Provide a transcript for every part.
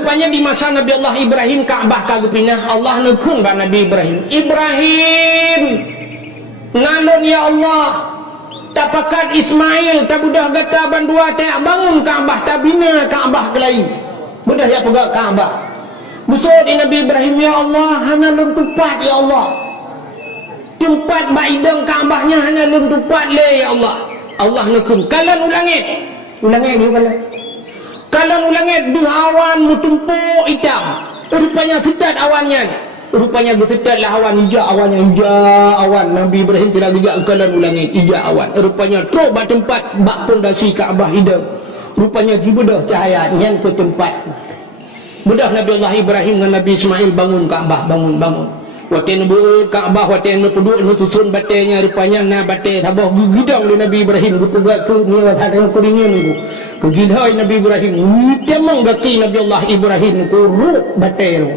Rupanya di masa Nabi Allah Ibrahim Kaabah kagak pindah. Allah nekun ba Nabi Ibrahim. Ibrahim, nalon ya Allah. Tak pakat Ismail, tak budah gata bandua tak bangun Kaabah, tak bina Kaabah kelai. Budah ya pegak Kaabah. Busuk di Nabi Ibrahim, ya Allah, hana lun tupat ya Allah. Tempat baidang Kaabahnya hana lun tupat le ya Allah. Allah nekun. Kalan ulangit. Ulangit dia kalan. Kalan ulangit di awan mutumpuk hitam. Rupanya setat awannya. Rupanya gesetatlah awan hijau, awan yang hijau awan. Nabi Ibrahim tidak gejak kalan ulangit hijau awan. Rupanya truk bak tempat bak pondasi Kaabah hidang. Rupanya tiba dah cahaya yang ke tempat. Mudah Nabi Allah Ibrahim dengan Nabi Ismail bangun Kaabah, bangun. Waktu nebut Kaabah, waktu nepeduk nutusun batenya. Rupanya na batai sabah gidang oleh Nabi Ibrahim. Gupegak ke ni wasat yang kuringin ku. Kegilai Nabi Ibrahim. Ni temang gaki Nabi Allah Ibrahim ku ruk batai tu.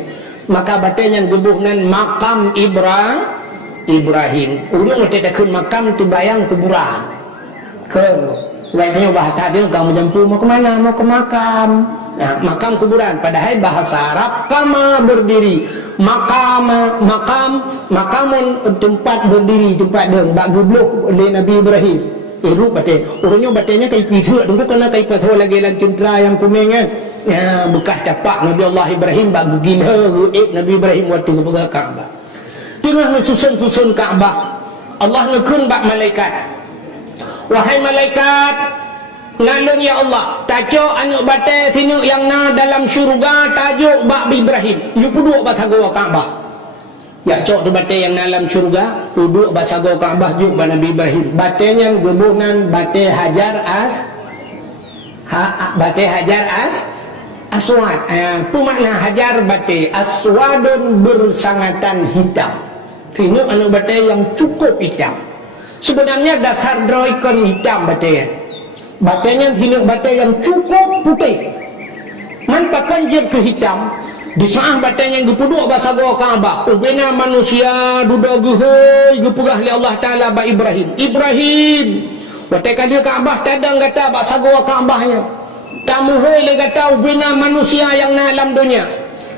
Maka batenya gebuhnan makam Ibrahim. Urang waktu takun makam tu bayang kuburan. Ke lainnya bahasa dia kamu jampu mau ke mana? Mau ke makam. Nah, makam kuburan. Padahal bahasa Arab kama berdiri. Makamun tempat berdiri, tempat deng bak gebluh oleh Nabi Ibrahim. Rup batai. Orangnya batainya kai pisuk tunggu kena kai pasal lagi lan centra yang kuning kan. Ya bekas tapak Nabi Allah Ibrahim bak gila Nabi Ibrahim waktu ke Kaabah. Tengah susun Kaabah. Allah nekun bak malaikat. Wahai malaikat, nalung ya Allah, tajuk anu batai sini yang na dalam syurga tajuk bak Ibrahim. You puduk bak sago Kaabah. Ya cok tu batai yang dalam syurga puduk bak sago Kaabah juk bak Nabi Ibrahim. Batainya gebunan batai Hajar Aswad. Pemakna Hajar batai aswadun bersangatan hitam. Ini anu batai yang cukup hitam. Sebenarnya dasar droikon hitam batai. Batainya ini batai yang cukup putih. Manpakan dia ke hitam. Di saat batainya gepuduk bahasa gua Kaabah. Ubena manusia duda gehoi gepugah li Allah Taala ba Ibrahim. Batai kali Kaabah tadang kata bahasa gua Kaabahnya. Tamu hoi le kata ubena manusia yang na alam dunia.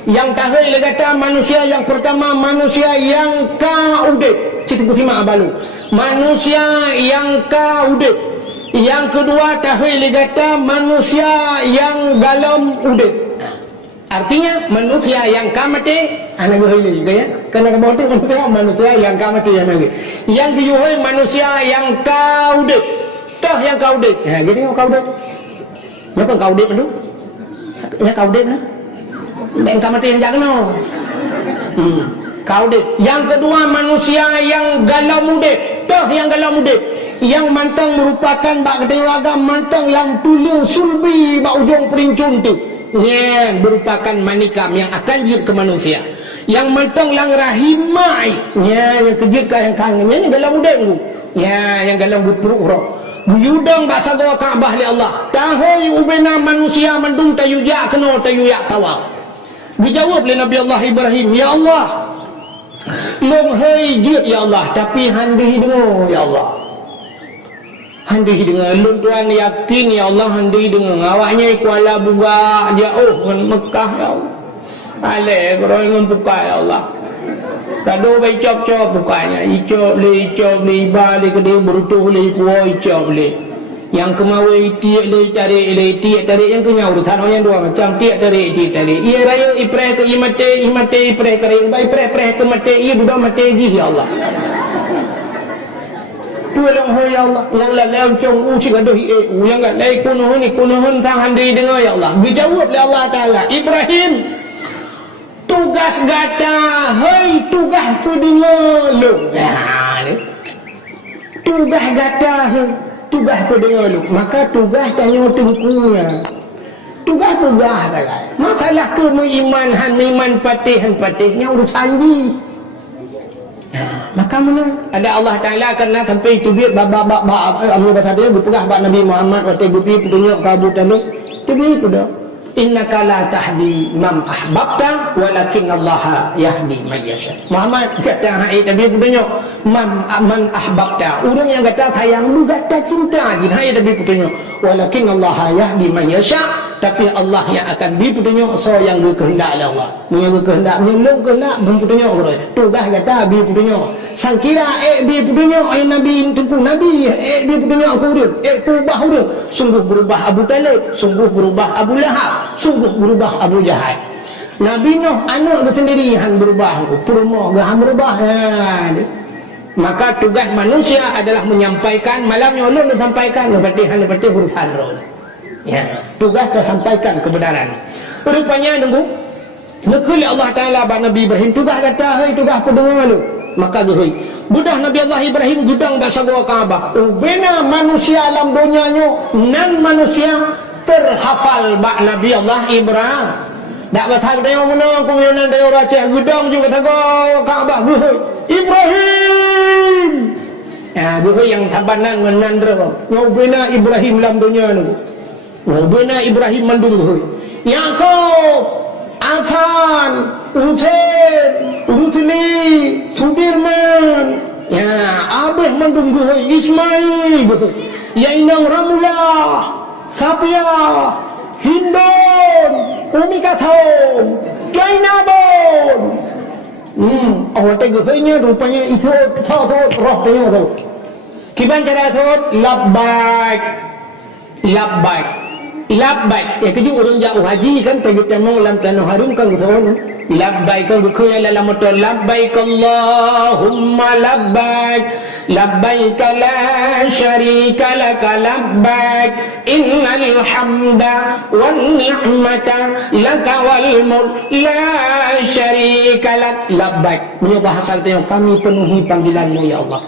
Yang tahoi le kata manusia yang pertama manusia yang kaudit. Citu kusima abalu. Manusia yang kaudit. Yang kedua tahoi le kata manusia yang galom udit. Artinya manusia yang kamati anak gehoi ya. Karena kemudian manusia yang kamati anak. Yang kedua manusia yang kaudit. Toh yang kaudit. Ya jadi kaudit. Ya kan kaudit itu? Ya kaudit nah. Yang kamati yang jangan no. Kaudit. Yang kedua manusia yang galau mudit. Toh yang galau mudit. Yang mantang merupakan bak kedewaga mantang yang tuling sulbi bak ujung perincun tu. Yang merupakan manikam yang akan jir ke manusia. Yang mantang yang rahimai. Ya yang kejir ke yang kangennya yang galau mudit tu. Ya yang galau berperuk roh. Guyudang bahasa gua Kaabah li Allah. Tahoi ubena manusia mandung tayuja kena tayuya tawaf. Dijawab oleh Nabi Allah Ibrahim, ya Allah. Long hai jid ya Allah, tapi handih dengar ya Allah. Handih dengar lun tuan yakin ya Allah handih dengar awaknya Kuala Buga jauh dengan Mekah ya Allah. Ale korang ngun buka ya Allah. Kado bai cop bukanya, icop le iba le kede berutuh le kuo icop le. Yang kemawai tiak le tarik yang kenyau urusan orang dua macam tiak tarik. Ia raya ipre ke imate ipre kering, bai ipre ke mate ia budak mate ji ya Allah. Tolong ho ya Allah, yang lain cong uci gaduh yang lain kunuhun tang handai dengar ya Allah. Dijawab oleh Allah Taala, Ibrahim tugas gata, hei tugas tu dengar lu. Tugas gata, hei tugas tu dengar lu. Maka tugas tanya tengkunya. Tugas tak kan. Masalah ke iman patih urusan ji. Maka mana ada Allah Taala karena sampai itu biar Allah bahasa dia berpegah Nabi Muhammad waktu gupi petunjuk kabutan tu biar tu dah. Innaka la tahdi man ahbabta walakin Allah yahdi man yasha. Muhammad kata hai Nabi petunjuk man ahbabta. Orang yang kata sayang lu kata cinta jin hai Nabi petunjuk walakin Allah yahdi man yasha. tapi Allah yang akan beri petunjuk so yang kehendak Allah. Yang kehendak belum kehendak belum petunjuk orang. Tugas kata beri petunjuk. Sangkira beri petunjuk Nabi tunggu Nabi beri petunjuk aku urut. Berubah urut. Sungguh berubah Abu Talib, sungguh berubah Abu Lahab, sungguh berubah Abu Jahal. Nabi Nuh anak dia sendiri han berubah, purmo han berubah. Maka tugas manusia adalah menyampaikan malam yang Allah sampaikan berarti urusan roh. Ya, tugas dah sampaikan kebenaran. Rupanya nunggu nekul Allah Taala ba Nabi Ibrahim tugas kata hei tugas apa dengar lu. Maka gehoi. Budak Nabi Allah Ibrahim gudang bahasa gua Kaabah. Bena manusia alam dunianya nan manusia terhafal ba Nabi Allah Ibrahim. Dak batal dia mana kemudian dia orang Aceh gudang juga tago Kaabah gehoi. Ibrahim. Ya, gehoi yang tabanan menandra. Ngau bena Ibrahim dalam dunia ni. Bena Ibrahim mandung gehoi. Yaqub, Hasan, Husain, Rusli, Sudirman. Ya, Abah mandung gehoi. Ismail gehoi. Yainang Ramullah, Sapia, Hindon, Umi Kathom, Jainabon. Awak tengok gehoi rupanya itu roh dia tu. Kiban cara tu labbaik. Labbaik keju orang jauh haji kan tengok temang lam tanah harum kan gitu kan labbaik kan buku yang dalam motor labbaik Allahumma labbaik labbaik la syarika laka labbaik innal hamda wan ni'mata laka wal mulk la syarika lak labbaik. Punya bahasa tengok kami penuhi panggilanmu ya Allah.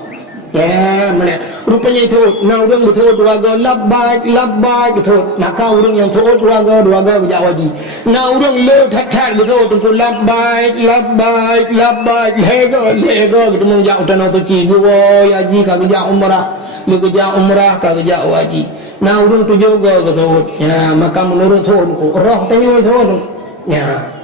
Ya, mana rupanya itu nah orang betul dua go labbaik betul. Maka orang yang betul dua go kerja wajib. Nah orang le tat betul tu labbaik lego gitu mau jauh tanah suci gua haji ka kerja umrah ka kerja wajib. Nah orang tu juga betul. Ya, maka menurut roh tanya itu. Ya.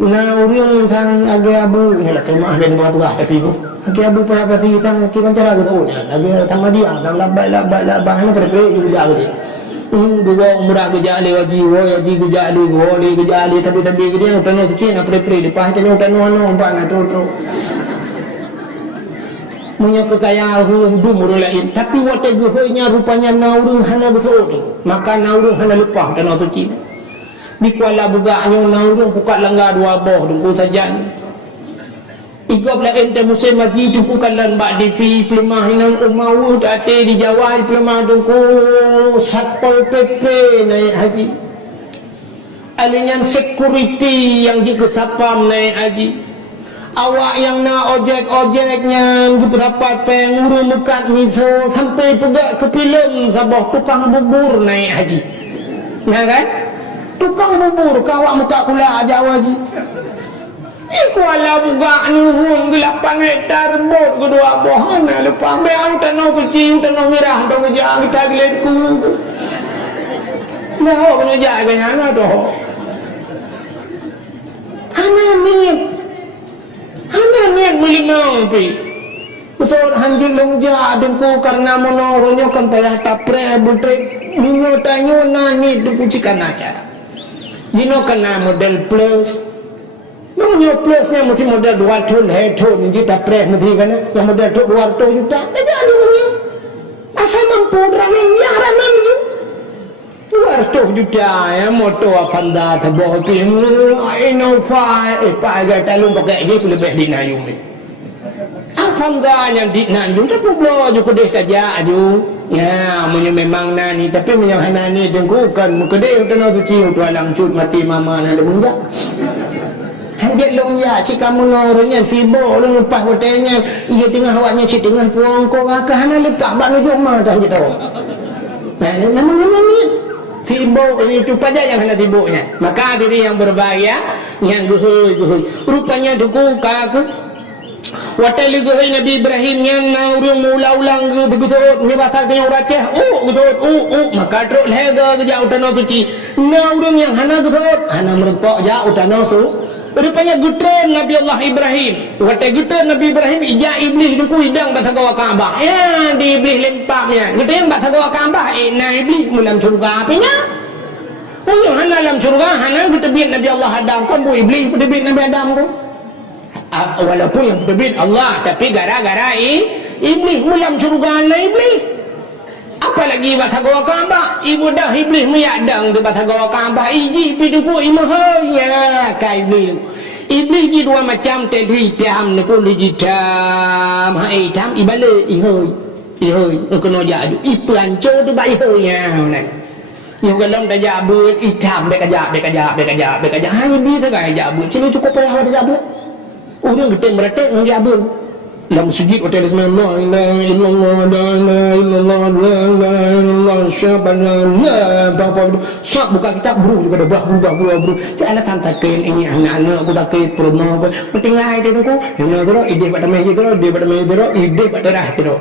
Nah orang sang agak abu ni lah kemah dan buat tapi bu. Aki abu pa pati tang ki pancara gitu. Lagi tang dia tang labai hana perpe juga dia. Dua umrah kerja ali wajib haji kerja ali goli kerja ali tapi dia utano suci na perpe depan tanya utano nampak na tro. Punya kekayaan dumur lain tapi wate gohoinya rupanya naurung hana betul. Maka naurung hana lupa utano suci. Di Kuala Bugaknya naurung pukat langgar dua boh dulu saja. Igop la ente musim haji tu bukan lan bak di fi pelemah inang umawu tate di Jawa pelemah dengku Satpol PP naik haji. Alinyan security yang jika sapam naik haji. Awak yang nak ojek-ojeknya berdapat penguru mekat miso sampai pegak ke film sabah tukang bubur naik haji. Nah kan? Tukang bubur kawak muka kula Jawa haji. Kuala Bugak ni hun 8 hektar bot kedua bohana lupa ambil tanah suci tanah merah tu kerja kita geletku lah kena jaga nyana tu hana niat melimang pi besar hanjil longja dengku karena menoronya kan payah tapre butek minyo tanyo nani tu kucikan acara jino kena model plus. Yang plusnya mesti modal 2 ton, juta pres mesti kan? Yang modal 200 juta, dah jadi punya. Asal mampu ranan itu 200 juta ya motor Avanda taboh pim, Innova, pakai talung pakai je lebih dinayung ni. Avanda yang dinayung tak perlu juga deh saja aju. Ya, memang nani tapi yang nani dengkukan muka deh udah nak cuci udah langcut mati mama nak menjak. Hanjat longya si kamu nornya fibo lu lepas hotelnya ia tengah awaknya si tengah puang kau ke hana lepas bak nujuk mah dah gitu. Nah, memang ni fibo itu pada yang hana fibonya. Maka diri yang berbahaya yang guhui. Rupanya duku kak hotel guhui Nabi Ibrahim yang naurung ulang begitu ni batal tanya orang Aceh. Maka teruk lega jauh tanah suci. Naurung yang hana gitu hana merempok jauh tanah su. Rupanya gutren Nabi Allah Ibrahim. Waktu gutren Nabi Ibrahim ija iblis duku hidang bahasa gawa Kaabah. Ya di iblis lempaknya. Gutren bahasa gawa Kaabah. Nah iblis mulam surga apinya. Yang hana dalam syurga, hana bertebit Nabi Allah Adam. Kamu iblis bertebit Nabi Adam tu. Walaupun yang bertebit Allah, tapi gara-gara iblis mulam syurga hana iblis. Apalagi bahasa gawa Kaabah, ibu dah iblis meyadang tu bahasa gawa Kaabah. Iji piduku imahnya kai iblis. Iblis ji dua macam tadi hitam ni pun hitam. Hitam ibale ihoi kena jaju. Ipelanco tu ba ihoinya nah. Yang galong dah jabut hitam dek kajak. Hanya dia tak jabut. Cuma cukup payah ada jabut. Orang geteng beratek ng jabut. Dalam sujud hotel Bismillah, la ilaha illallah, la ilaha illallah, syabana, apa sok buka kitab bro juga dah bro. Janganlah santakin ini anak-anak aku takut perma apa. Penting lah ide aku. Yang terus ide pada meja terus, ide pada dah terus.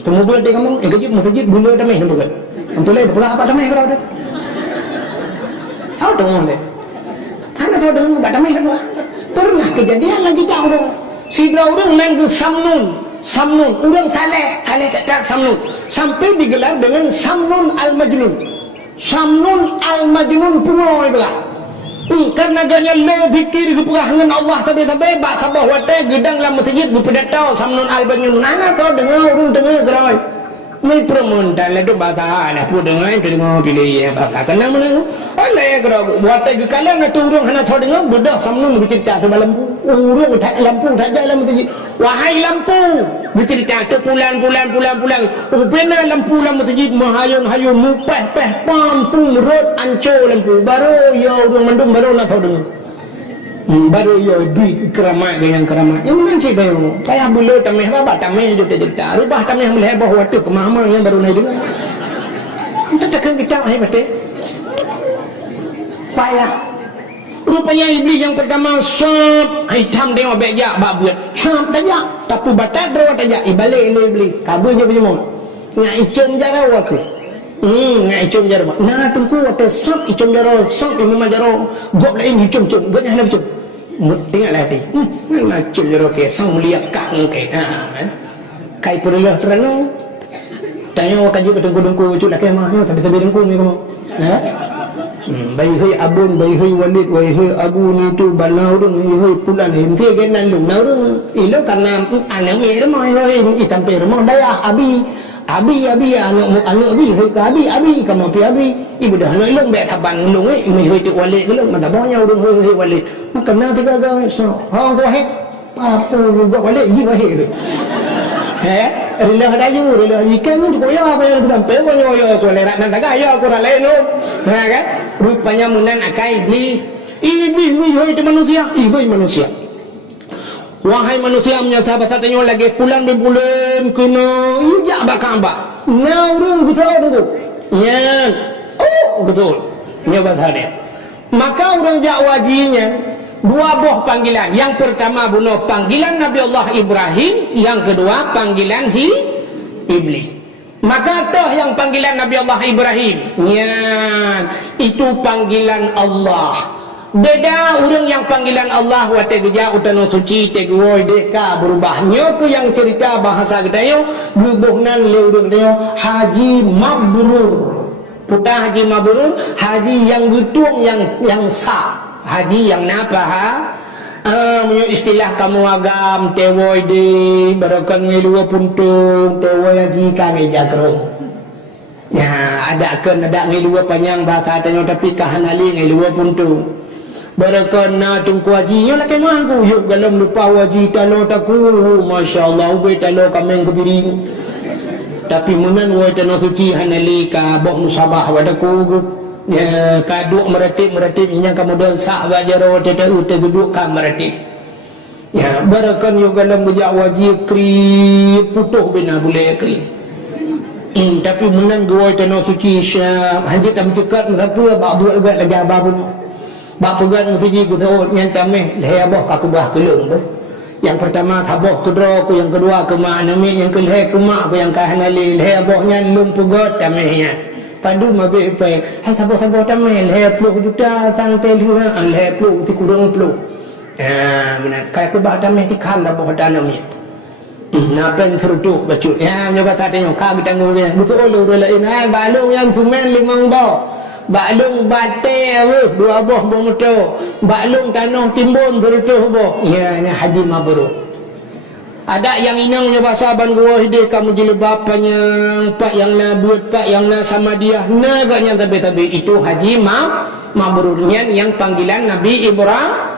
Temu bulan dia kamu, gaji masjid bulu dah meh bukan. Antulai pula apa dah meh kau dah. Tahu dong deh. Karena tahu dong dah meh dah. Pernah kejadian lagi tahu dong. Sidra orang main ke Samnun, orang saleh kata Samnun, sampai digelar dengan Samnun Al-Majnun punoi pula. Karena ganya le zikir ke perahangan Allah tabi-tabi bak sabah watai gedang dalam masjid berpedatau Samnun Al-Majnun. Anak tahu dengar orang dengar gerai. Mai permontan le do bahasa lah pu dengar pilih ya bahasa kena mana. Oleh gerak watai ke kalan tu orang hana tahu dengar bedah Samnun bercerita sebab lampu. Urung tak lampu tak jalan masjid. Wahai lampu, bercerita tu pulang. Ubena lampu dalam masjid mahayun mupah pampung rot ancur lampu. Baru ya urung mendung baru nak tahu dengar. Baru ya di keramat dengan keramat. Yang mana cerita yang payah bulu tameh apa tameh juta. Rubah tameh meleh bawah tu kemama yang baru naik dengar. Kita tekan kita hai betul. Payah. Rupanya iblis yang pertama sop hitam dia beja bak buat camp tajak tapi batat draw tajak ibalik iblis kabur je berjemur ngak icum jara waktu ngak icum jara nah tungku waktu sop icum jara sop memang jara gop lain icum gopnya hanya icum tinggal hati nak icum jara ke sang mulia kak ke kai perlu terang tanya kaji ketungku cu dah kemah tapi dengku ni kamu bayi hei abun bayi hei walid bayi hei abu ni tu banau dong hei pulan hei mesti ke nan dong nau dong ilo karena anak mi remah hei itam pe remah daya abi anak di hei ka abi kamu pi abi ibu dah nak long be taban long mi hei tu walid ke long mata bonya dong hei walid maka na tiga ga so hang ko hei apa juga walid ji hei Rela dayu, rela ikan tu koyak apa yang sampai yo ko lerak nan taga yo ko rale no. Kan? Rupanya munan akai iblis. Iblis ni hoi manusia, iblis manusia. Wahai manusia punya sahabat-sahabatnya lagi pulang kena iya bakamba. Nah urung betul tu. Ya. Oh betul. Nya bahasa dia. Maka orang Jawajinya dua buah panggilan. Yang pertama bunuh panggilan Nabi Allah Ibrahim, yang kedua panggilan iblis. Maka toh yang panggilan Nabi Allah Ibrahim, ya, itu panggilan Allah. Beda orang yang panggilan Allah wa tegeja utano suci tegoi deka berubahnya ke yang cerita bahasa gedayo gebuhnan leurung dayo haji mabrur. Putar haji mabrur, haji yang getung yang sah. Haji yang napa punya istilah kamu agam tewoi di barakan ngelua puntung tewoi haji kami jagrong ya ada ngelua panjang bahasa tanya tapi kahanali ngelua puntung barakan na tungku haji yo lah kemangku yuk galam lupa haji talo taku masyaallah ube talo kameng kebiring tapi munan woi tano suci hanali ka bok musabah wadaku ya kaduk meretip yang kemudian sak bajaro tete duduk kam meretip ya barakan yo galam bejak wajib kri putuh bina boleh kri tapi menang gua tanah suci syam haji tam cekat satu bak buat lagi abah pun bak pegang suci ku tahu yang tameh leh abah ka kubah kelung tu yang pertama sabah kedra ku yang kedua ke mak nami yang keleh ke mak ku yang kahanali leh abahnya lum pegot tamehnya padu mabe pe hai sabo tamel he 10 juta sang telu le 10 ti kurang 10 benar kai ko ba tamel ti kan da bo danam ni na pen frutu bacut ya nyoba satenya ka bitang ni betul lo la ina ba lo yang sumen limang bo baklung batai dua buah motor, baklung tanah timbun terutuh boh. Ya, ni haji mabrur. Ada yang inangnya bahasa ban gua dia kamu jilbabnya, pak yang nak buat, pak yang nak sama dia, naganya tapi itu haji mabrurnya yang panggilan Nabi Ibrahim.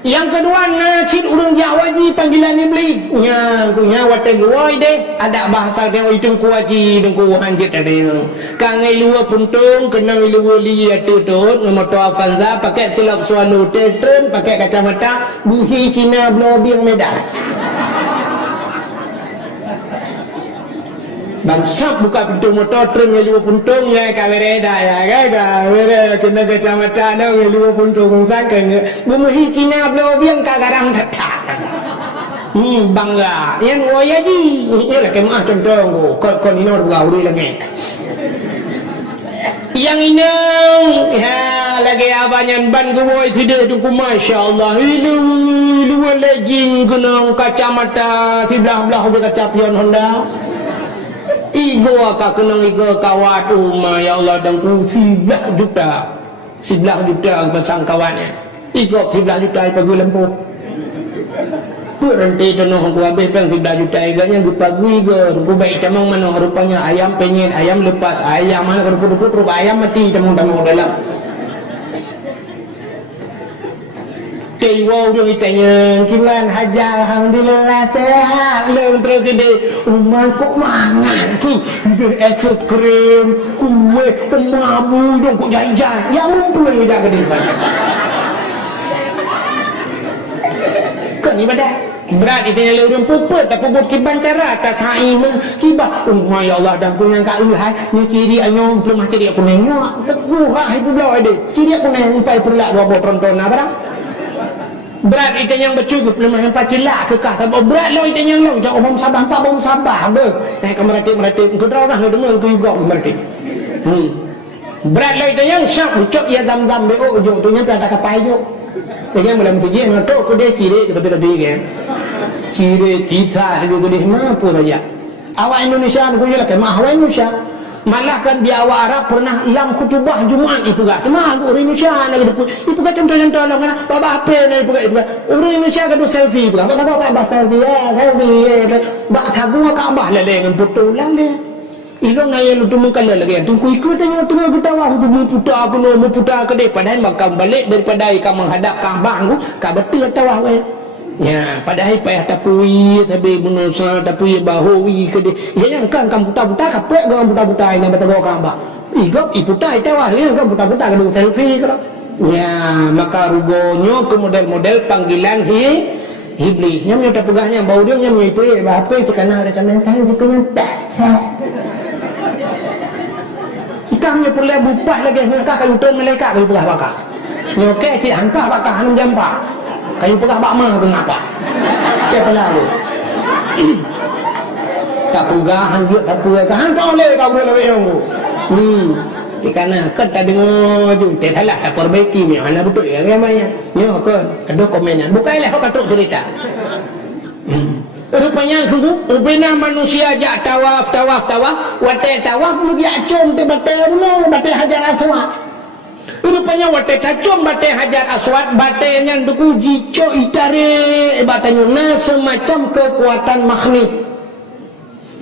Yang kedua nacid urang Jawaji panggilan iblis nya kunya wate goi deh ada bahasa dia itu kuaji deng ku hanjit ada kangai luar puntung kenang luar li tutut motor Avanza pakai silap suanu tetren pakai kacamata buhi Cina blobing Medan bangsap buka pintu motor tren ngelu puntung ya kawereda ya kawere kena kacamata na ngelu puntung sangkeng bumuhi Cina blobiang kagarang tata bangga yan oya ji ya lah kemah contoh kon inor gauri lagi yang inang ya lagi abanyan ban gowoi sudah tu masyaallah lu lejing kena kacamata sebelah-belah berkaca pion Honda igo akak kenang igo kawat rumah ya Allah dan ku 11 juta pasang kawannya igo 11 juta pagi lempuh berhenti tenang aku habis peng 11 juta iganya ku pagi igo ku baik tamang mana rupanya ayam pengen ayam lepas ayam mana rupa ayam mati tamang dalam Dewa udah ditanya gimana haja alhamdulillah sehat leng terus gede rumah kok mangan tu es krim kue mabu dong kok jajan yang mumpul aja gede banget kan ni pada berat ditanya leureum puput tak puput kiban cara tak sai kiba rumah ya Allah dan kunyang ka hai nya kiri anyo belum ciri aku nengok murah ibu belau ade ciri aku nengok pai pula 2 botol tona barang berat itu yang bercukup lemah yang pacilah kekah tak berat lo itu yang long jangan bom sabah ber naik ke merati kedrau dah dengar tu juga merati berat lo itu yang syak ucap ya zam-zam be oh jo tu yang pada kapai jo yang belum tujuan ngato ko dia kiri kita tapi kan kiri tita dia boleh mampu saja awak Indonesia aku jelas kan awak Indonesia malah kan di awak Arab pernah lam khutbah Jumaat itu gak cuma orang Indonesia nak depu itu gak contoh-contoh lah kan bapa apa ni itu gak orang Indonesia kan selfie bukan apa selfie selfie bak thagu Kaabah lah dengan foto lah le ilong naya lu temu kala lagi tu ku ikut tengok kita wah tu mu putar ke dia padahal makam balik daripada ikam menghadap Kaabah aku ka betul tawah we ya padahal payah tapui tapi bunuh tapui bahui ke dia ya yang kan buta-buta kapek dengan buta-buta ini betul Kaabah igop iputa itawa ya kan buta-buta ke selfie ke ya maka rugonyo ke model-model panggilan iblis yang nyata pegahnya bau dia yang itu apa cikana ada cementan cikanya ikamnya pula bupat lagi ngakak kayu ton malaikat kayu pegah bakar nyoke cik hampah bakar hanum jampa kayu pegah bakma tu ngapa cik lalu tak pegah hanjuk tak pegah hantar oleh kau boleh yang kerana kan tak dengar je tak salah tak perbaiki ni mana betul yang namanya nyo kan ada komennya bukanlah kau katuk cerita rupanya ubina manusia jak tawaf watai tawaf mugi acung te batai bunuh batai Hajar Aswad rupanya watai tacung batai Hajar Aswad batai yang duku jico itare batanya na semacam kekuatan magnet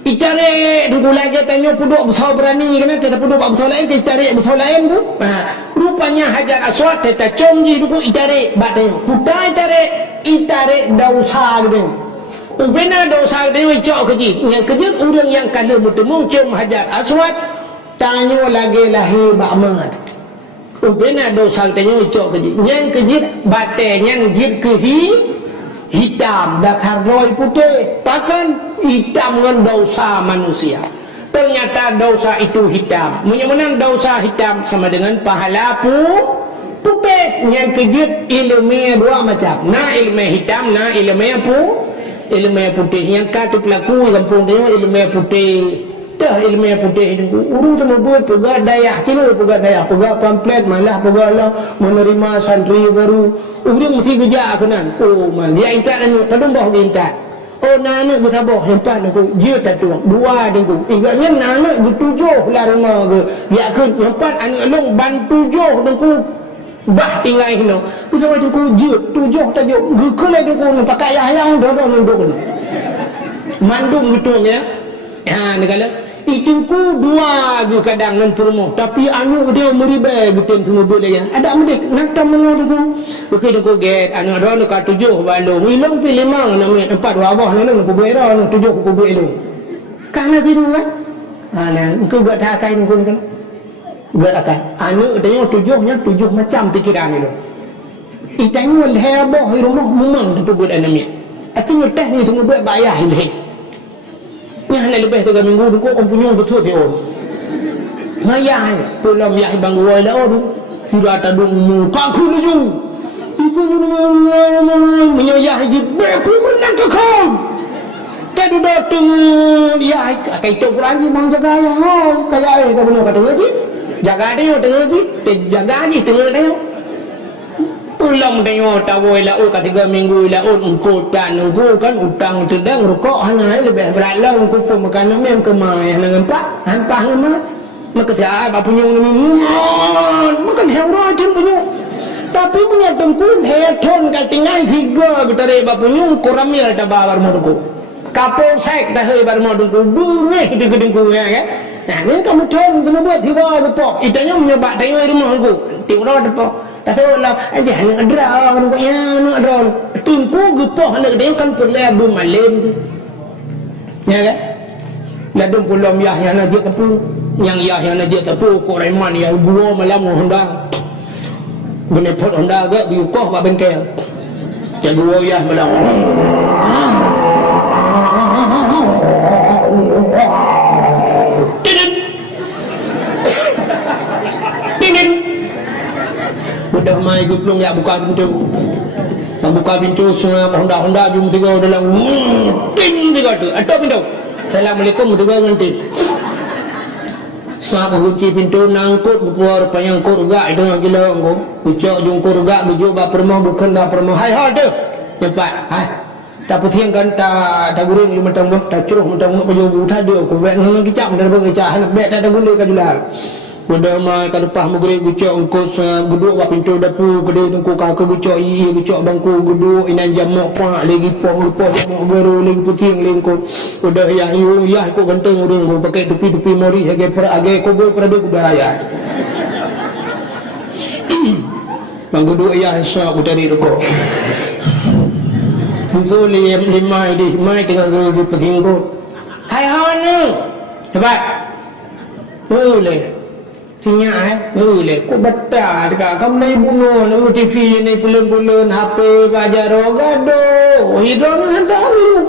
itare duku lagi tanya puduk besar berani kena tidak puduk besar lain itare besar lain tu rupanya Hajar Aswad te tacung ji duku itare batanya putai itare dausa gitu ubena dosa dewi cok keji yang kejut orang yang kala bertemu cium Hajar Aswad tanya lagi lahir bakmat ubena dosa dewi cok keji yang kejut batenya jid kehi hitam dakar roy putih bahkan hitam dengan dosa manusia ternyata dosa itu hitam menang dosa hitam sama dengan pahala putih yang kejut ilmu dua macam na ilmu hitam na ilmu ilmu putih yang kata pelaku kampung dia ilmu putih dah ilmu putih itu urung sama buat pegawai daya Cina pegawai pamflet malah pegawai menerima santri baru urung mesti kerja kenan oh man dia intat anu kadang bahu intat Oh nana ke sabar hempat aku dia tatuang dua dengku igaknya nana ke tujuh lah rumah ke ya ke hempat anak long ban tujuh dengku bah tinggal hino bisa dengku dia tujuh tajuk ke lah dengku pakai ayah dah mandung gitu ya ha negala itungku dua ke kadang nan permo tapi anu dia meribai gutem semua boleh ya ada mendek nak tamu tu okey tu get anu ada nak tujuh balong ilong pi lima nama empat wabah nan nak bera anu tujuh ku buat ilong kana gitu kan ana engkau gak tak kain kun kan gak akan anu dia tujuh macam pikiran itu itanya lehabo rumah memang tu buat anami artinya teh ni semua buat bayar hilih nya nak lebih 3 minggu tu orang punya betul dia on maya pulang ya bang gua lah on tidak ada dong kaku luju itu menyayah je beku menang ke kau tak ada datang ya kai tu Quran je bang jaga ya kayak ai ka benar kata ngaji jaga dia tengah ngaji jaga je tengah dia pulang tengok tawai lah kat 3 minggu lah engkau kan utang sedang rokok hana lebih berat lah engkau pun makanan yang kemai hana empat hampah nama maka dia apa punya maka dia orang macam punya tapi punya tengkun heton kat tinggal 3 betare ba punya koramil ta babar modku kapolsek dah he bar modku dureh di gedengku ya kan nah ni kamu thon kamu buat 3 depok itanya menyebab tengok rumah aku tiura depok tak tahu lah aja nak drone rupanya nak drone tingku gepoh nak dia kan perlu abu malam tu ya kan ladung pulau Yahya najik tepu yang Yahya najik tepu koreman ya gua malam Honda gune pot Honda agak diukoh kat bengkel ya gua ya malam Budak mai guplung ya buka pintu semua Honda jum 3 dalam ting 3 tu atau pintu Assalamualaikum 3 nanti sa kunci pintu nangkut keluar payang kurga itu gila engko ucok jung kurga bujuk ba permah bukan ba permah hai ha tu cepat hai tak putih kan tak guring lu mentang boh tak curuh mentang nak baju buta dia ku buat nang kicap dan bagi cah nak bet tak ada guna ka jual bodoh mai ka lepas maghrib gucok engko geduk ba pintu dapur gede tengku ka gucok gucok bangku geduk inan jamok pak lagi poh lupa jamok baru lagi putih lengko udah ya ko ganteng urang ko pakai tupi mori hage ko boy pada budaya bang geduk ya sa ko tadi rokok so lima di mai tengah ge pesinggo hai hawana hebat boleh Tinya boleh ku betah dekat kamu naik bunuh nu TV ni pulen-pulen HP bajar gado hidron ada lu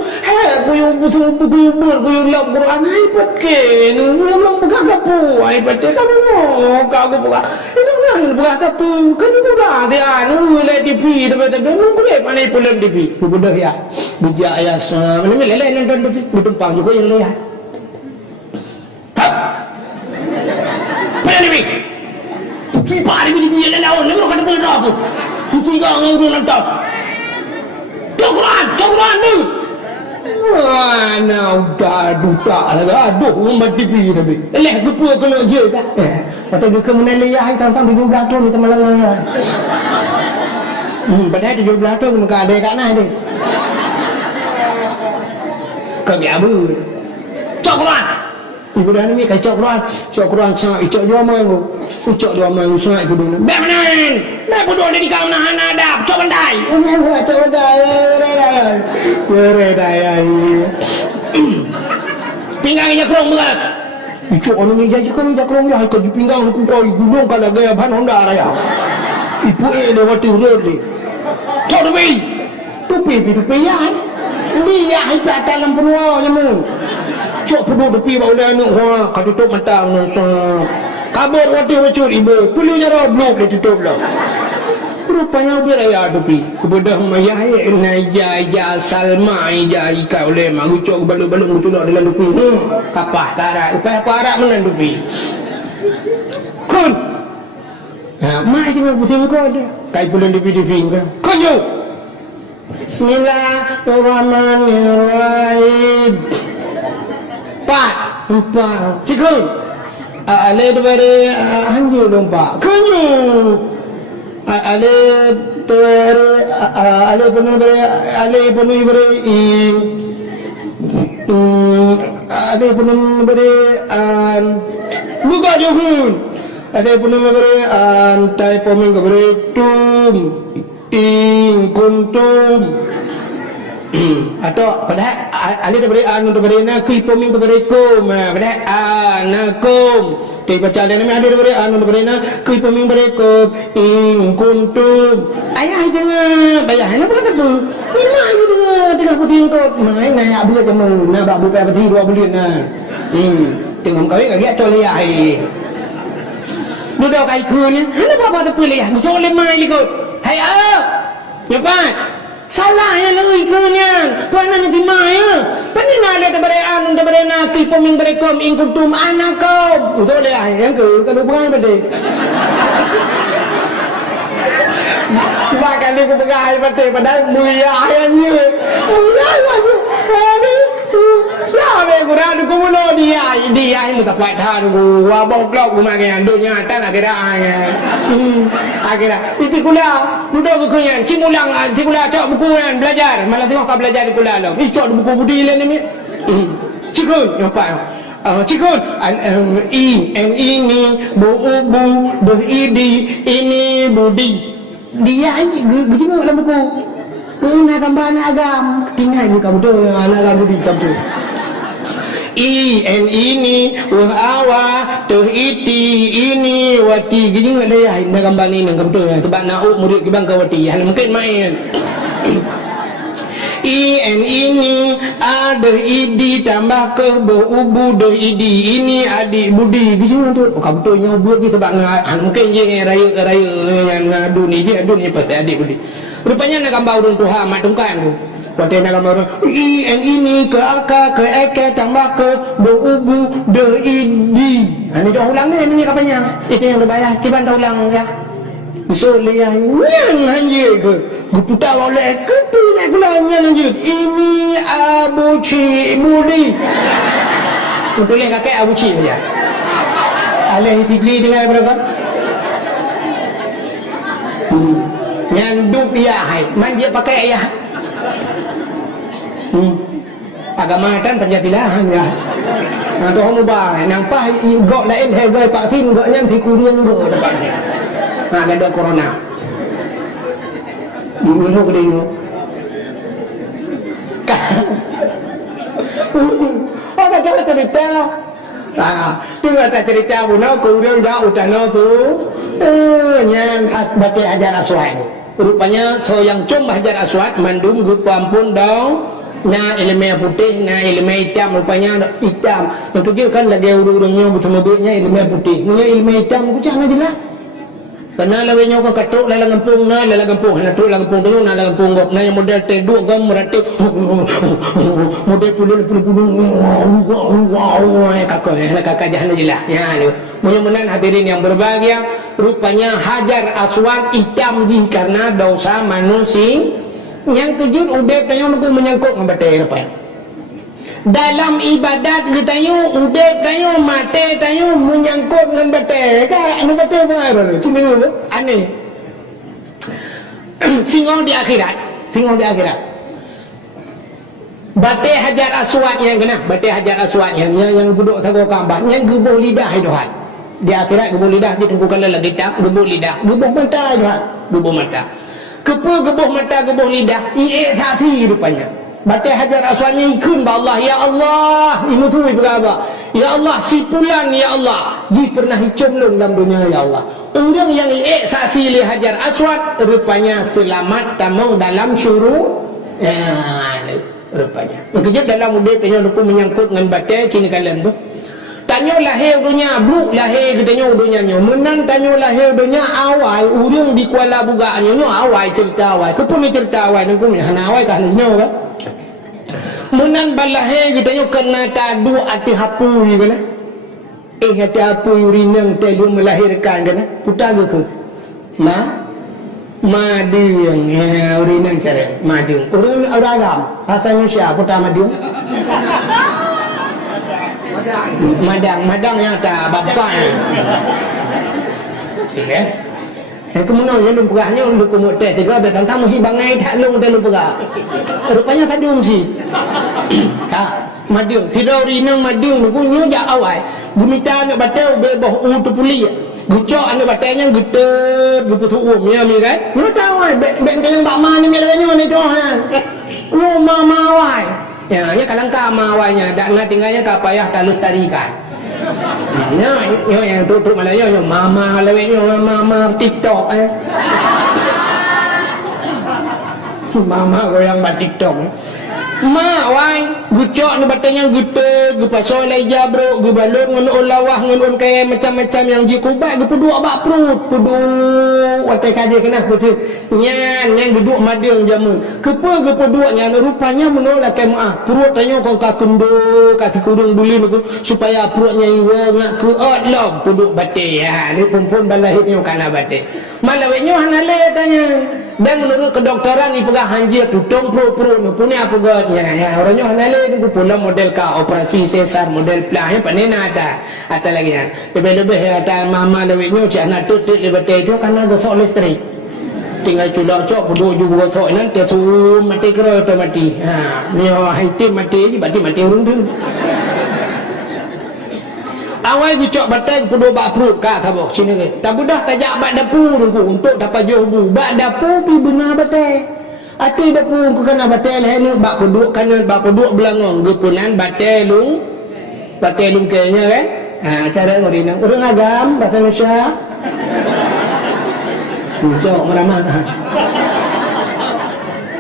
ku yang butuh buku lap Quran ai pakai nu long buka kapu ai pakai kamu mau kamu buka ini kan buka satu kan buka dia nu le TV tapi nu ku mana pulen TV ku bodoh ya bijak ya sama ni lele nonton TV tumpang juga yang lihat Peneliti, kibar ini dia dah lawan, lepas kata boleh dah. Mesti kau ngurus nonton. Cokuran tu. Mana udah duta lah, aduh, mati pergi tapi. Leh, gepuk kalau je tak. Kata ke mana leh, hai tang-tang 17 tahun ni teman langan. Padahal 17 tahun muka ada kat mana dia. Kau biabu. Cokuran. Ibu dah ni kacau Quran sangat icok dua malu sangat ibu dah bagaimana dah bodoh ni kau nak hadap cok bandai beredai pinggangnya kerong berat icok anu ni jadi kerong ya kau pinggang aku kau gulung kalau gaya ban Honda raya ibu dia waktu road ni cok tupi ya dia hebat dalam penuh nyamun cok peduk tepi baulah ni kau tutup mata kabur waktu wacur ibu puluhnya roblok dia tutup lah rupanya beraya tepi kepada mayah naija salma ija ika oleh mak cok baluk-baluk mutulak dalam tepi kapah tarak upaya parak menan tepi kun mak jangan pusing kau dia kai pulang tepi kau jauh Bismillahirrahmanirrahim. Empat. Cikgu. Ale daripada hanya lompat. Kenyu. Ale daripada ale penuh daripada ale penuh daripada buka jokun. Ale penuh daripada antai poming daripada tum. Kuntum. Atau pada ali daripada daripada na kipoming daripada kum. Pada anakum. Di baca ada nama ada daripada daripada na kipoming daripada kum. Kuntum. Ayah jangan bayar nak bukan apa. Ni mai you dengar putih kot. Mai naik abu jamu. Na babu pai putih 2 bulan na. Tengok kau ni agak toleh ai. Duduk kai kun ni. Hana apa tak boleh. Gua boleh mai likut. Hai Nyapat. Salah yang lagi kenyang. Puan nak timai ya. Pani nak ada daripada nakih poming berekom ingkutum anakom. Betul dia yang ke kalau bukan betul. Bahkan aku pegang betul padahal mulia ayahnya. Mulia masuk. Siapa yang kurang aku mula dia yang tak kuat dah aku. Wabok lok rumah yang dunia tak nak kira akhirnya itu kuliah duduk bukunya cimulang cikula cak buku kan belajar malah tengok kau belajar di kuliah lo cak buku budi lah ni cikun apa cikun ini bu ini budi dia begini dalam buku nak tambah anak agam tinggal ni kamu tu anak agam budi kamu tu ini awa tuh iti ini wati gini nggak ada ya nak gambar ni nak gambar sebab nak murid kibang ke wati hanya mungkin main ini ada idi tambah ke ubu do idi ini adik budi gini tu kamu tu yang buat gitu sebab mungkin je raya yang dunia pasti adik budi rupanya nak gambar urun Tuhan mak tungkai tu Pada dalam orang ini ke akar ke eke tambah ke ubu de idi. Ini dah ulang ni kapanya. Itu yang berbayar kiban dah ulang ya. So lihat yang hanya ke guputa oleh ke tu nak gulanya lanjut. Ini Abu Ci Budi. Betul kakek Abu Ci dia. Alih tigli dengan berapa? Nyanduk ya hai. Man dia pakai ya. Agama kan penjatilahan ya. Nah tu orang ubah nampak gok lain hegai pak tin gok nyang dikurung gok depan. Nah ada corona. Dulu gede ni. Apa kata cerita? Tengok tak cerita punya kurung jauh tanah tu. Nyang baca ajar aswad. Rupanya so yang cuma hajar aswad mandum rupa ampun dong. Na elemen putih, na elemen hitam rupanya hitam. Yang kerja kan lagi urung-urungnya bersama duitnya elemen putih. Punya elemen hitam aku cakap je lah. Karena lawanya kan katuk lala kampung na lala kampung na tu lala kampung tu na lala kampung gop na yang model teduk gam meratik model pulun kakak jahan je lah. Ya tu. Mudah-mudahan hadirin yang berbahagia rupanya hajar aswad hitam je karena dosa manusia. Yang kejut udep tayo nak menyangkut dengan batai apa dalam ibadat kita udep tayo mate tayo menyangkut dengan batai kan anu batai apa cuma aneh singo di akhirat batai hajar aswad yang kena batai hajar aswad yang duduk tengok Kaabah yang gebuh lidah itu hai di akhirat gebuh lidah dia tunggu kala lagi tak gebuh lidah gebuh mata itu hai gebuh mata kepa gebuh mata gebuh lidah saksi rupanya batai hajar aswadnya ikun ba Allah ya Allah ini tu berapa ya Allah si pulan ya Allah ji pernah hicum lung dalam dunia ya Allah orang yang saksi li hajar aswad rupanya selamat tamong dalam syurga rupanya kejap dalam udip tanya aku menyangkut dengan batai cina kalian tu tanya lahir dunia bluk lahir katanya dunia nyo menan tanya lahir dunia awal urang di Kuala Buga nyo awal cerita awal kepun cerita awal nungku hana awal kan nyo kan menan balahir katanya kena tadu ati hapu ni kan hati hapu urinang telu melahirkan kan putar ke ma Madung ya orang cara madung orang agam bahasa Indonesia apa madung madang yang tak bapak ya kemudian yang lumpurahnya lu kumut teh tiga betang tamu hibangai tak lu dah lumpurah rupanya tak dium si kak madung tidak orang madung bukunya jak awal gumita nak batal beboh tu puli gucok anu batanya geter geputu umnya mi kan lu tahu ai ben yang bak ma ni mi lawannya ni dohan lu mawai ya nya kadang ka mawainya dak na tinggalnya ka payah tak lestarikan nya yang tutup malaya yo mama lawannya mama TikTok mama goyang bat TikTok ma wai gucok ni batanya gute gupasoi leja bro gubalun ngun lawah ngun kaya macam-macam yang jikubat gupuduk bak perut puduk watai kaje kena putu nyan yang duduk madung jamun kepa gupuduknya rupanya menolak kemah perut tanya kau ka kendo kaki kurung duli niku supaya perutnya iwa ngak ke log puduk bate ya ni pumpun balahitnya kana bate malawenya hanale tanya dan menurut kedokteran ni pegah hanjir tutung pro ni punya apa ya orangnya hanale ni pula model ka operasi sesar model plah yang panena ada lagi ya lebih-lebih ada mama leweknya cak nak tutup lebih itu karena gosok listrik tinggal culak cok puduk juga gosok nanti tu mati kera tu mati ni haitim mati je mati urung tu awal gucok batai puduk bak perut kak tabok sini ke tak budah tajak bak dapur untuk dapat jobu bak dapur pi benar batai ati dapur ku kena batai lah ni bak puduk kana bak puduk belangong gepunan batai lung kayaknya kan cara ngorina urang agam bahasa Indonesia gucok meramah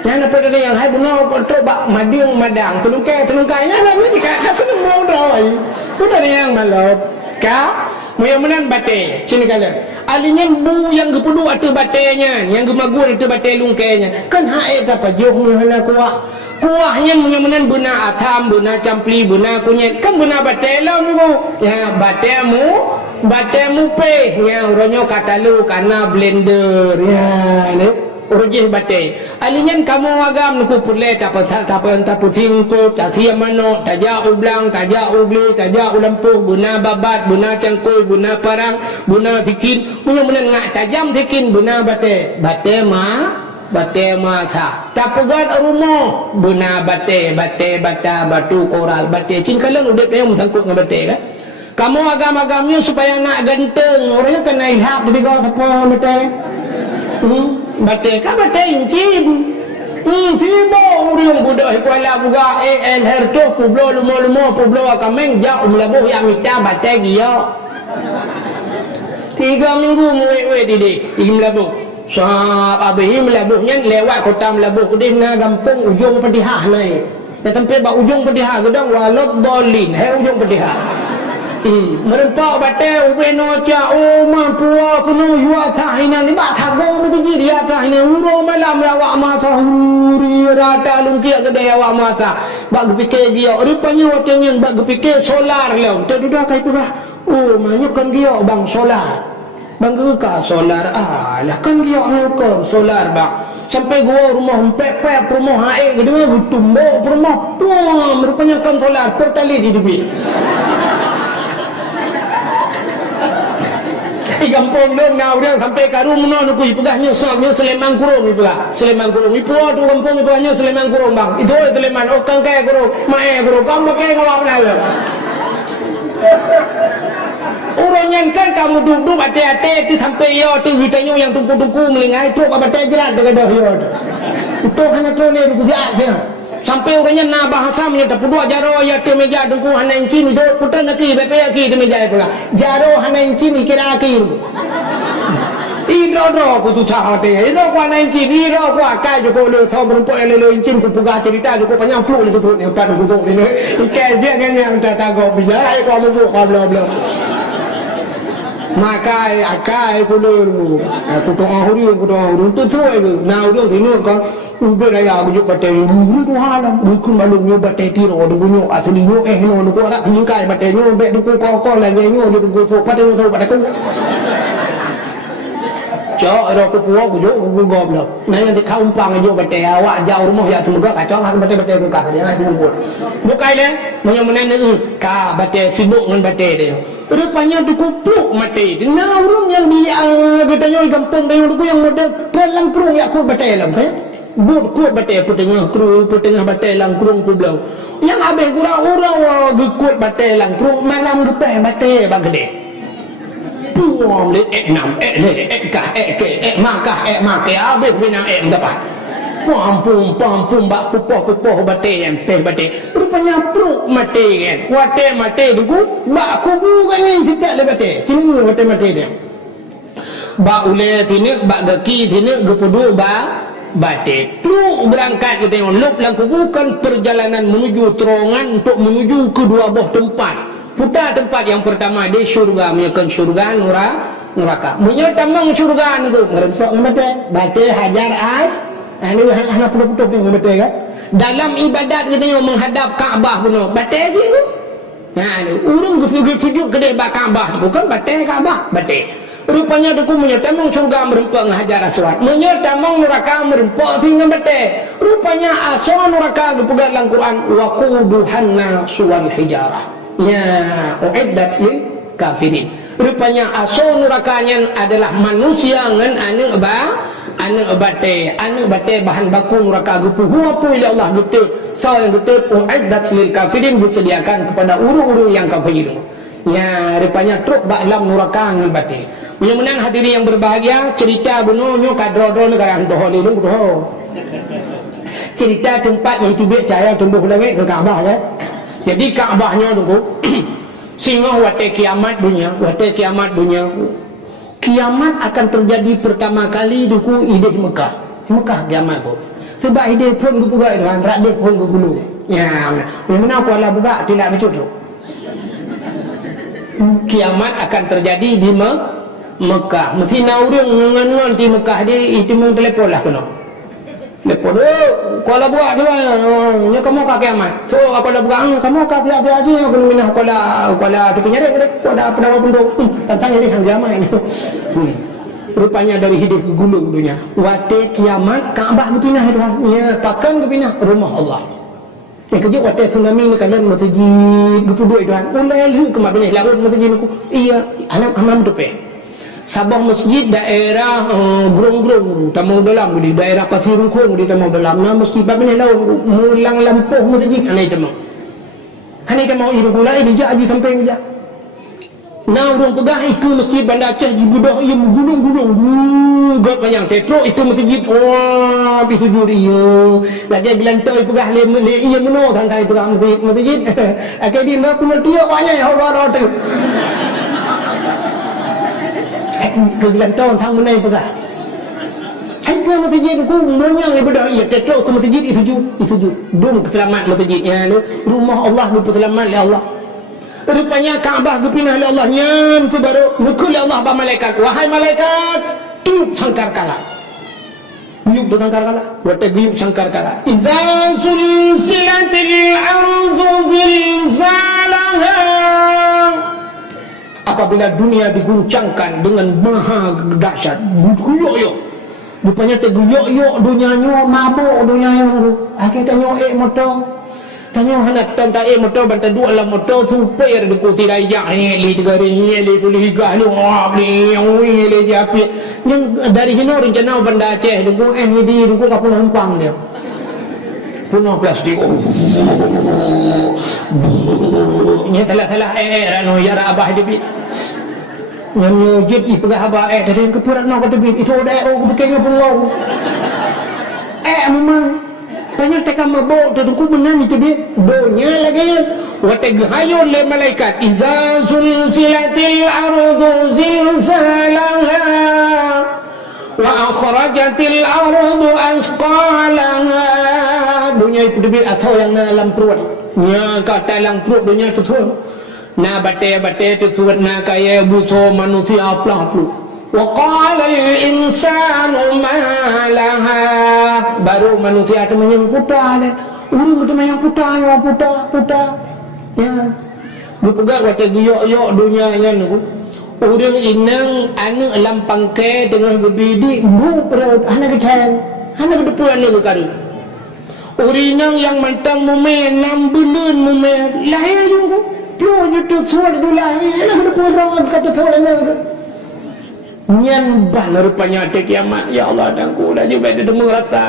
yang apa tadi yang hai bunuh untuk bak madang tenungkainya lah ni jika dah kena mau dah bukan yang malot ka muyamunan bate sini kala alinya bu yang gepudu atu batenya yang gemagun atu bate lungkainya kan hae apa joh muhana kuahnya muyamunan buna atam buna campli buna kunyit kan buna bate lah mu ya batemu pe yang ronyo katalu kana blender ya ni urujih batai alinyan kamu agam nuku pulai tapu singko tasia mano taja ublang taja ubli taja ulampu buna babat buna cangkul buna parang buna sikin mudah-mudahan ngak tajam sikin buna batai ma sa tapugat rumah buna batai bata batu koral batai cin kalian udah yang sangkut dengan batai kan kamu agam-agamnya supaya nak ganteng orangnya kena ilhaq ketiga tepung batai batai ka batai incim sibo uriung budak kuala buga el herto kublo lumo kublo akameng ja umlabuh yang mita batai giyo 3 minggu muwe didi imlabuh sahab abih imlabuhnya lewat kota melabuh kudih na gampung ujung pedihah naik ya tempat bak ujung pedihah gedang walad dolin ujung pedihah merempak batai ubeno cha mampua kuno yuwa sahina ni ba thago mi ji dia sahina uro malam awak masa huri rata lungki gede awak masa bak gepike dia rupanya watenya bak gepike solar lah tedudah kai pura manyuk kan dia bang solar bang ka solar lah kan dia ngukon solar bang sampai gua rumah pepep rumah hae gede tumbok rumah pom rupanya kan solar pertali di duit gampung dong ngau dia sampai karum no nuku ipegahnya samnya Sulaiman Kurung ipegah Sulaiman Kurung ipu tu kampung ipegahnya Sulaiman Kurung bang itu Sulaiman okang kaya kurung mae kurung kamu kaya ngawak nala urangnya kan kamu duduk ate-ate ti sampai yo ti hitanyo yang tungku-tungku melingai tu apa batai jerat degadoh yo itu hanya tu ni nuku dia sampai orangnya na bahasa menyata pudua jaro ya te meja dengku hanan cini do putan naki bepe aki te meja pula jaro hanan cini kira aki idro ku tu chahate idro ku hanan cini idro ku akai jo ko le thom rumpo le cini ku puga cerita jo ko panyang plu le tu ne pa ku tu ni ke je nganyang tata go bija ai ko mu ko bla makai akai ku lu ku to ahuri tu tu na uru ti nu ko uber aya aku batai guru tu halam buku malum nyo batai tiro nyo asli nyo no ko ara hingkai batai nyo be du ko lagi nyo du ko so pate no so pate ko kacau ro ku puo ku jo ku goblok nah yang dikau umpang jo bete awak jauh rumah ya semoga kacau kan bete-bete ku ka dia aku buat bukai le menyemen ka bete sibuk dengan bete dia rupanya tu kupuk mati nah urung yang dia katanya di kampung dia tu yang model pelang kerung ya ku bete lam kan bud ku bete putengah kru putengah bete lang kerung ku belau yang abeh kurang-kurang gekut bete lang kerung malam gepe bete bagede puang le nam le kah ke makah make habis bina dapat pampum bak pupoh bate yang teh bate rupanya pro mate kan wate mate duku bak kubu kan ni tidak le bate sini wate mate dia bak ule sini bak gaki sini gepudu bate pro berangkat kita tengok lop lang kubu kan perjalanan menuju terowongan untuk menuju kedua buah tempat putar tempat yang pertama dia syurga menyekan syurga neraka menyetamang syurga tu ngerempok bate hajar as ini anak putus-putus ni betul kan dalam ibadat kita menghadap Kaabah pun bate je tu urung sujud kedai Kaabah tu kan bate Kaabah bate rupanya tu menyetamang syurga merempok hajar aswad menyetamang neraka merempok tinggal bate rupanya asal neraka dipegang dalam Quran waquduhan wal hijarah ya uiddat lil kafirin rupanya asal nerakanya adalah manusia ngan anu bate bahan baku neraka gupu huwa pu ila Allah gutu so yang gutu uiddat lil kafirin disediakan kepada uru-uru yang kafir ya rupanya truk dalam neraka ngan bate menang hadirin yang berbahagia cerita bunuhnya kadro-dro negara doh ni doh cerita tempat yang tibik cahaya tumbuh langit ke Kaabah ya. Jadi Kaabahnya tu sehingga wate kiamat dunia kiamat akan terjadi pertama kali duku ide Mekah kiamat tu sebab ide pun duku buat dengan radik pun gulu ya mana kuala buka tidak becut tu kiamat akan terjadi di Mekah mesti naurung ngan di Mekah dia itu mau telepon lah kena lepas tu kuala buat tu nya kamu ka kiamat so kuala buat kamu ka hati-hati aku minah kuala tu penyeret kuala apa pun tu tantang ini hang kiamat ni rupanya dari hidup ke gulung dunia wate kiamat Kaabah ke pindah tu ya pakan ke pindah rumah Allah yang kerja wate tsunami ni kalian masjid gepuduk itu ulai lu ke mabini laut masjid ku iya alam tu pe Sabah masjid daerah Grong-Grong tamau dalam di daerah Pasir Rungkung di tamau dalam na masjid babine laut mulang lampuh masjid anai tamau iru gula ini je aji sampai je na urang pegah itu masjid Banda Aceh di budak ia gulung-gulung god banyak tetro itu masjid wah bisu juri lagi gelantoi pegah le ia meno tangkai pegah masjid akai di nak kuliah banyak hawa tu kegelantan thang menai pegah hai ke masjid ku menyang ibadah ia tetok ke masjid itu ju dum keselamat masjidnya rumah Allah ku selamat oleh Allah rupanya Kaabah ku pindah oleh Allah nyam tu baru mukul Allah ba malaikat wahai malaikat tiup sangkar-kala guyup sangkar-kala wate guyup sangkar-kala iza sulsilatil ardu zilzalaha apabila dunia diguncangkan dengan maha dahsyat guyok-yok rupanya terguyok-yok dunianya mabuk dunianya akhir tanya motor tanya hendak tonton motor bantai dua lah motor super deku tirai jak li tiga ni li pulih higah ni wah ni li api yang dari hino rencana Banda Aceh deku di deku kapal Hempang dia penuh plastik nya telah rano yara abah debi yang jadi pegah abah dari yang kepurat nak debi itu ada bukannya pelau memang banyak tekam mabuk tu benar itu dia donya lagi wate gahayun le malaikat iza zulzilatil ardu zilzalaha wa akhrajatil ardu asqalaha dunia itu dibit atau yang dalam perut nya kata dalam perut dunia tu na bate tu surat na kaya buso manusia aplah wa qala al insanu ma laha baru manusia tu menyemputa ne urung tu menyemputa puta ya gu pegat wate guyok-yok dunia nya nu Orang inang anak lampang ke tengah berbidik bu perut anak kecil anak berdepu anak ke karu. Orang inang yang mantang mumen 6 bulan mumen lahir juga puluh juta suara itu lahir anak berdepu orang kata suara anak nyan ban rupanya ada kiamat ya Allah dan ku dah juga ada demu rasa